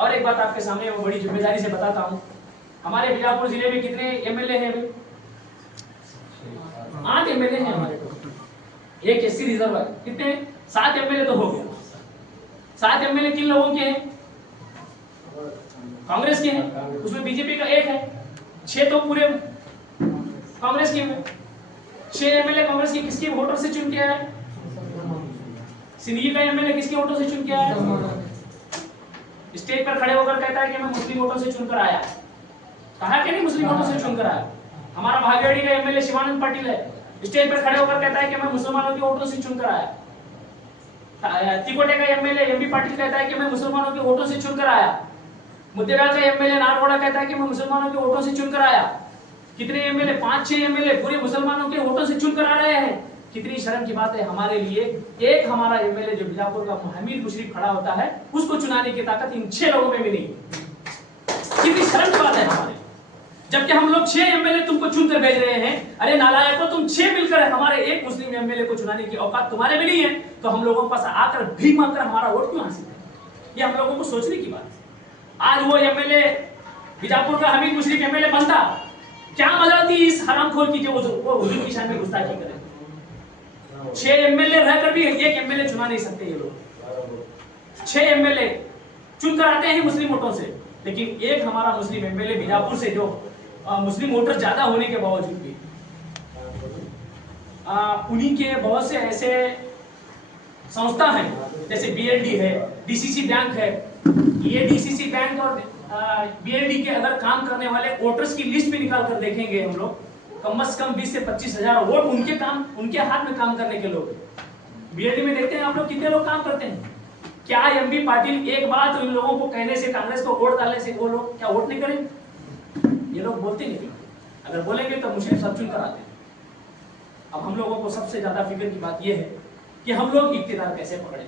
और एक बात आपके सामने मैं बड़ी जिम्मेदारी से बताता हूँ, हमारे बीजापुर जिले में कितने एमएलए हैं अभी? 8 एमएलए हैं हमारे को, एक एससी रिजर्व है, कितने? 7 एमएलए तो हो गया। 7 एमएलए किन लोगों के हैं? कांग्रेस के हैं, उसमें बीजेपी का 1 है, 6 तो पूरे कांग्रेस के हैं। 6 एमएलए कांग्रेस के किसके वोटर से चुन के आए? सिंधी का एमएलए किसके वोटों से चुन के आया? स्टेज पर खड़े होकर कहता है कि मैं मुस्लिम वोटों से चुनकर आया, कहा कि नहीं मुस्लिम वोटों से चुनकर आया। हमारा भागेड़ी का एमएलए शिवानंद पाटिल है, स्टेज पर खड़े होकर कहता है कि मैं मुसलमानों के वोटों से चुनकर आया। तिकोटे का एमएलए एमबी पाटिल कहता है कि मैं मुसलमानों के वोटों से चुनकर आया। मुद्देबिहार का एमएलए नारगोड़ा कहता है कि मैं मुसलमानों के वोटों से चुनकर आया। कितने एमएलए? 5-6 एमएलए पूरे मुसलमानों के वोटों से चुनकर आ रहे हैं। कितनी शर्म की बात है हमारे लिए, एक हमारा एमएलए जो बीजापुर का हमीद मुशर्रफ खड़ा होता है, उसको चुनाने की ताकत इन 6 लोगों में भी नहीं। कितनी शर्म की बात है हमारे, जबकि हम लोग 6 एमएलए तुमको चुनकर भेज रहे हैं। अरे नालायकों, तुम 6 मिलकर हमारे एक मुस्लिम एमएलए को चुनाने की औकात तुम्हारे में नहीं है, तो हम लोगों के पास आकर भीख मांगकर हमारा वोट क्यों हासिल करें? ये हम लोगों को सोचने की बात है। आज वो एमएलए बीजापुर का हमीद मुशर्रफ एमएलए बनता, क्या मजा थी इस हरामखोर की जो वो हुजूर की शान में गुस्ताखी करे। 6 एमएलए रहकर भी एक एमएलए चुना नहीं सकते ये लोग। 6 एमएलए चुनकर आते हैं मुस्लिम वोटों से, लेकिन एक हमारा मुस्लिम एमएलए बीजापुर से जो मुस्लिम वोटर ज्यादा होने के बावजूद भी उन्हीं के बहुत से ऐसे संस्था हैं, जैसे बीएलडी है, डीसीसी बैंक है। ये डीसीसी बैंक और बीएलडी के अगर काम करने वाले वोटर्स की लिस्ट भी निकाल कर देखेंगे हम लोग, कम से कम 20 से 25 हजार वोट उनके हाथ में काम करने के लोग। बीएलडी में देखते हैं आप लोग कितने लोग काम करते हैं। क्या एमबी पाटिल एक बात इन लोगों को कहने से, कांग्रेस को वोट डालने से वो लोग क्या वोट नहीं करेंगे? ये लोग बोलते नहीं, अगर बोलेंगे तो मुशर्रफ सब चुनकर आते हैं। अब हम लोगों को सबसे ज्यादा फिक्र की बात यह है कि हम लोग इख्तियार कैसे पकड़े।